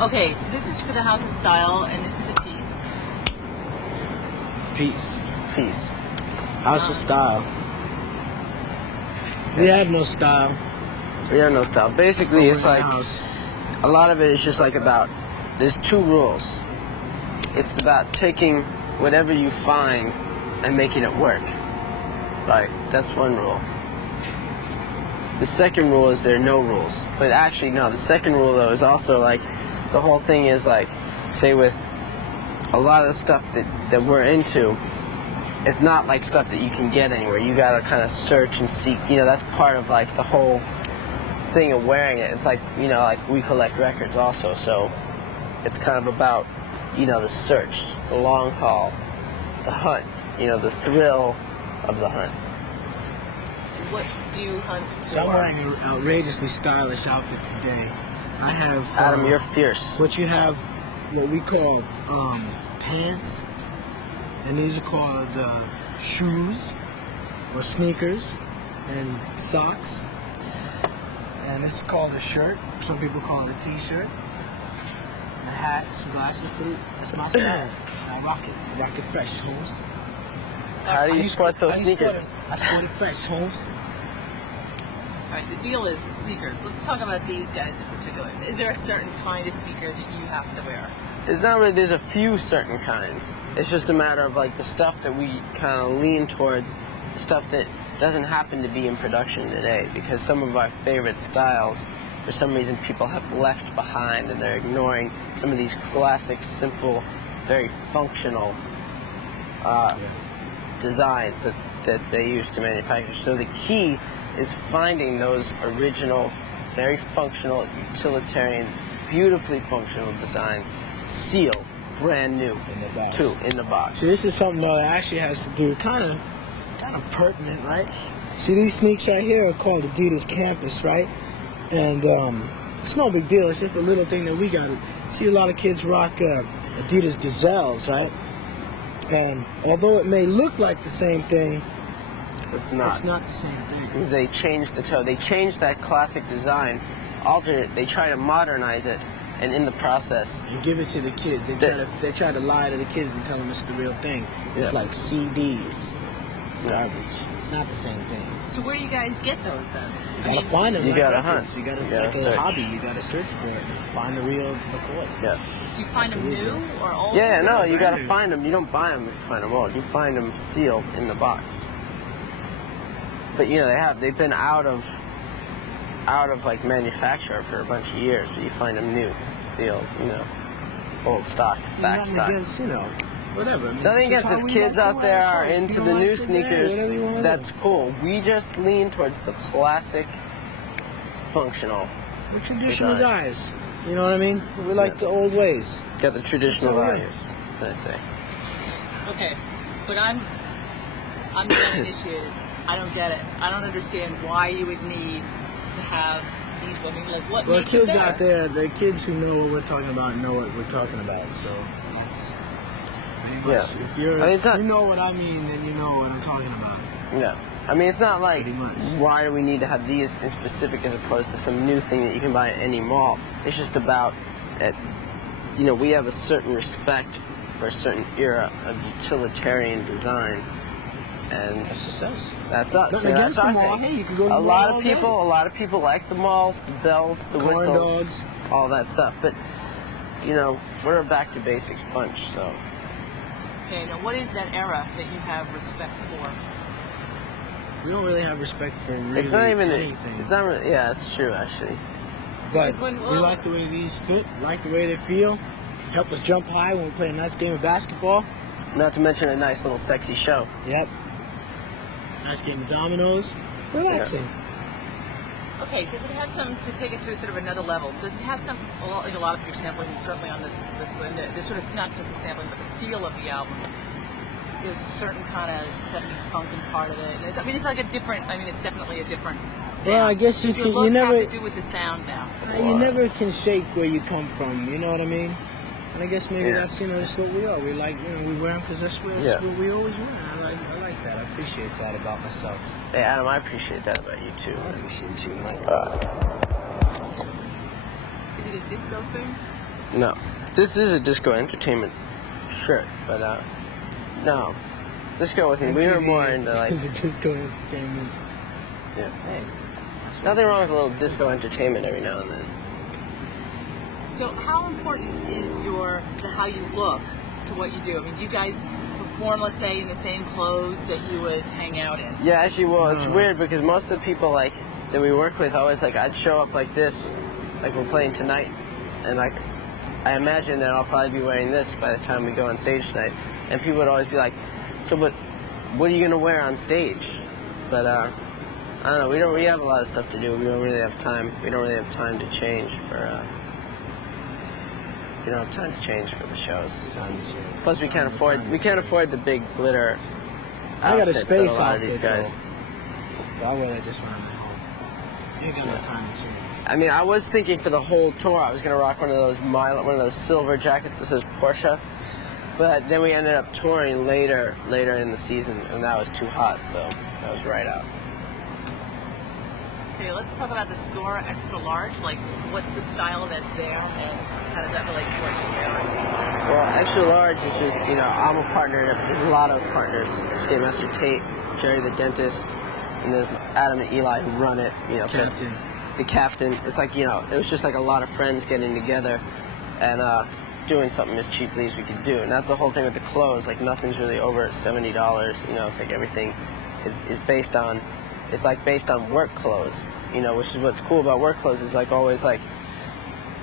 Okay, so this is for the House of Style, and this is a piece. Peace. House of Style. We have no style. Basically, it's like a lot of it is just like about. There's two rules. It's about taking whatever you find and making it work. Like, that's one rule. The second rule is there are no rules. But actually, no, the second rule, though, is also, like, the whole thing is, like, say with a lot of the stuff that we're into, it's not, like, stuff that you can get anywhere. You gotta kind of search and seek. You know, that's part of, like, the whole thing of wearing it. It's like, you know, like, we collect records also, so it's kind of about, you know, the search, the long haul, the hunt, you know, the thrill of the hunt. What do you hunt for? So I'm wearing an outrageously stylish outfit today. I have... Adam, you're fierce. What you have, what we call pants, and these are called shoes or sneakers, and socks. And this is called a shirt. Some people call it a t-shirt. A hat, some glasses, boot. That's my style. I rock it. I rock it fresh, Holmes. How do you sport those sneakers? I sport it fresh, Holmes. Alright, the deal is the sneakers. Let's talk about these guys in particular. Is there a certain kind of sneaker that you have to wear? It's not really, there's a few certain kinds. It's just a matter of like the stuff that we kind of lean towards, the stuff that doesn't happen to be in production today, because some of our favorite styles, for some reason, people have left behind and they're ignoring some of these classic, simple, very functional designs that they use to manufacture. So the key is finding those original, very functional, utilitarian, beautifully functional designs, sealed, brand new, in the box. See, this is something that actually has to do kind of pertinent, right? See, these sneaks right here are called Adidas Campus, right? And it's no big deal. It's just a little thing that we got. See, a lot of kids rock Adidas Gazelles, right? And although it may look like the same thing, it's not. It's not the same thing. Because they changed the toe. They changed that classic design, altered it. They try to modernize it, and in the process, you give it to the kids. They try to lie to the kids and tell them it's the real thing. It's like CDs. It's garbage. It's not the same thing. So where do you guys get those then? You gotta find them. You gotta hunt. You gotta search. It's a hobby. You gotta search for it. Find the real McCoy. Yeah. Do you find them new or old? Yeah, no, you gotta find them. You don't buy them if you find them old. You find them sealed in the box. But you know they've been out of like manufacture for a bunch of years. But you find them new, sealed, you know, old stock, back stock. Against, you know, whatever. I mean, nothing against if kids out there are into the new sneakers. That's cool. We just lean towards the classic, functional. We're traditional guys. You know what I mean? We like the old ways. Got the traditional values. What I say. Okay, but I'm uninitiated. I don't get it. I don't understand why you would need to have these women. Like, what well, makes kids it better? out there, the kids who know what we're talking about know what we're talking about. So that's pretty much. Yeah. If you know what I mean, then you know what I'm talking about. Yeah. I mean, it's not like why do we need to have these in specific as opposed to some new thing that you can buy at any mall. It's just about, you know, we have a certain respect for a certain era of utilitarian design. And that's just us. That's us. Nothing against the mall. Hey, you can go to the mall all day. A lot of people like the malls, the bells, the whistles, dogs, all that stuff. But you know, we're a back to basics bunch. So. Okay. Now, what is that era that you have respect for? We don't really have respect for really it's not even anything. It's not really. Yeah, it's true actually. But we like the way these fit. Like the way they feel. Help us jump high when we play a nice game of basketball. Not to mention a nice little sexy show. Yep. Nice game of dominoes. Relaxing. Yeah. Okay, does it have some, to take it to sort of another level, does it have some, like a lot of your sampling, and certainly on this sort of, not just the sampling, but the feel of the album, there's a certain kind of 70s funk in part of it. It's like a different, it's definitely a different sound. Well, I guess you never have to do with the sound now. You never can shake where you come from, you know what I mean? And I guess maybe that's, that's what we are. We like, we wear them because that's what we always wear. I like that. I appreciate that about myself. Hey, Adam, I appreciate that about you, too. I appreciate you, Mike. Is it it a disco thing? No. This is a disco entertainment shirt, but no. Disco wasn't. We were more into like. It's a disco entertainment. Yeah. Hey. Nothing wrong with a little disco entertainment every now and then. So how important is how you look to what you do? I mean, do you guys perform, let's say, in the same clothes that you would hang out in? Yeah, actually, well, it's weird because most of the people like that we work with always like I'd show up like this, like we're playing tonight, and like I imagine that I'll probably be wearing this by the time we go on stage tonight, and people would always be like, "So, but what are you gonna wear on stage?" But I don't know. We have a lot of stuff to do. We don't really have time. We don't really have time to change for. We don't have time to change for the shows. Plus, we can't afford the big glitter. I got a outfits that space a lot of outfit, these guys. though. I wear that just when I'm at home. You ain't got no time to change. I mean, I was thinking for the whole tour, I was gonna rock one of those silver jackets that says Porsche. But then we ended up touring later in the season, and that was too hot, so that was right out. Okay, let's talk about the store extra large. Like, what's the style that's there, and how does that relate to what you wear? Well, extra large is just, I'm a partner. There's a lot of partners. Skate Master Tate, Jerry the dentist, and there's Adam and Eli who run it. Captain. The captain. It's like, it was just like a lot of friends getting together and doing something as cheaply as we could do. And that's the whole thing with the clothes. Like, nothing's really over $70. It's like everything is based on. It's like based on work clothes, which is what's cool about work clothes is like always like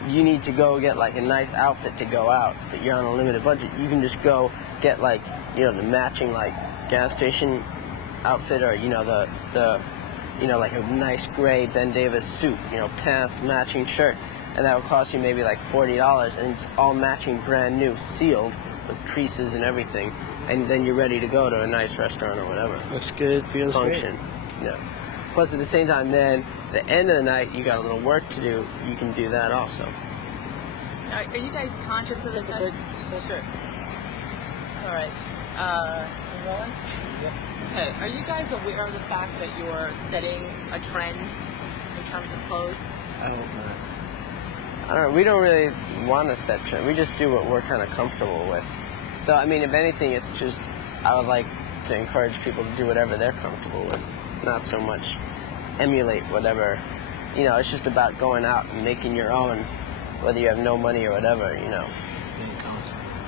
you need to go get like a nice outfit to go out, but you're on a limited budget. You can just go get like, the matching like gas station outfit or, like a nice gray Ben Davis suit, pants, matching shirt, and that would cost you maybe like $40, and it's all matching brand new, sealed with creases and everything, and then you're ready to go to a nice restaurant or whatever. Looks good, feels Function. great. Plus, at the same time, then the end of the night, you got a little work to do. You can do that also. Are you guys conscious of the fact? Sure. All right. You rolling? Yep. Okay. Are you guys aware of the fact that you're setting a trend in terms of clothes? I hope not. I don't know. We don't really want to set trend. We just do what we're kind of comfortable with. So, I mean, if anything, it's just I would like to encourage people to do whatever they're comfortable with. Not so much emulate whatever, it's just about going out and making your own, whether you have no money or whatever, You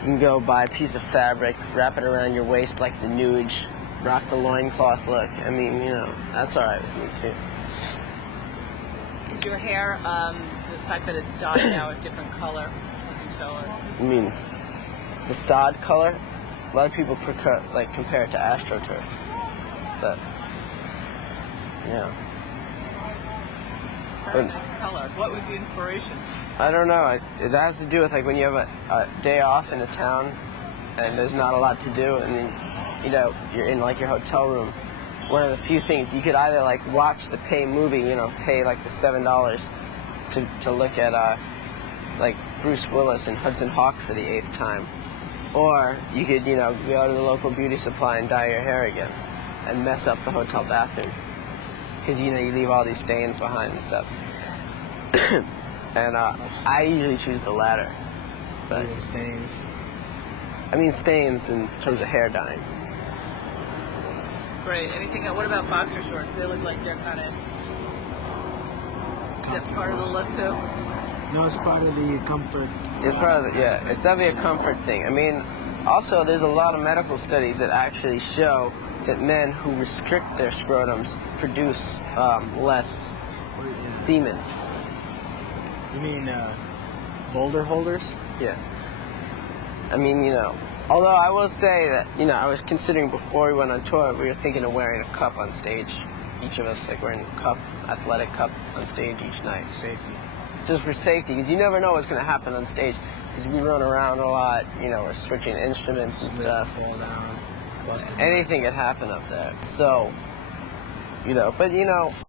can go buy a piece of fabric, wrap it around your waist like the Nuge, rock the loincloth look. I mean, that's alright with me too. Is your hair, the fact that it's dyed now a different color? I mean, the sod color, a lot of people compare it to AstroTurf, but yeah. Very nice color. What was the inspiration? I don't know. It has to do with like when you have a day off in a town and there's not a lot to do, and then you're in like your hotel room. One of the few things you could either like watch the pay movie, pay like the $7 to look at like Bruce Willis and Hudson Hawk for the 8th time, or you could go to the local beauty supply and dye your hair again and mess up the hotel bathroom. Because, you leave all these stains behind and stuff. And I usually choose the latter. But Stains. I mean stains in terms of hair dyeing. Great. What about boxer shorts? They look like they're kind of... Is that part of the look, too? No, it's part of the comfort. It's part of it's definitely a comfort thing. I mean, also there's a lot of medical studies that actually show that men who restrict their scrotums produce less semen. You mean boulder holders? Yeah. I mean, although I will say that, I was considering before we went on tour, we were thinking of wearing a cup on stage. Each of us, like wearing a cup, athletic cup on stage each night. Safety. Just for safety, because you never know what's going to happen on stage. Because we run around a lot, we're switching instruments and stuff. Fall down. Anything could happen up there. So, but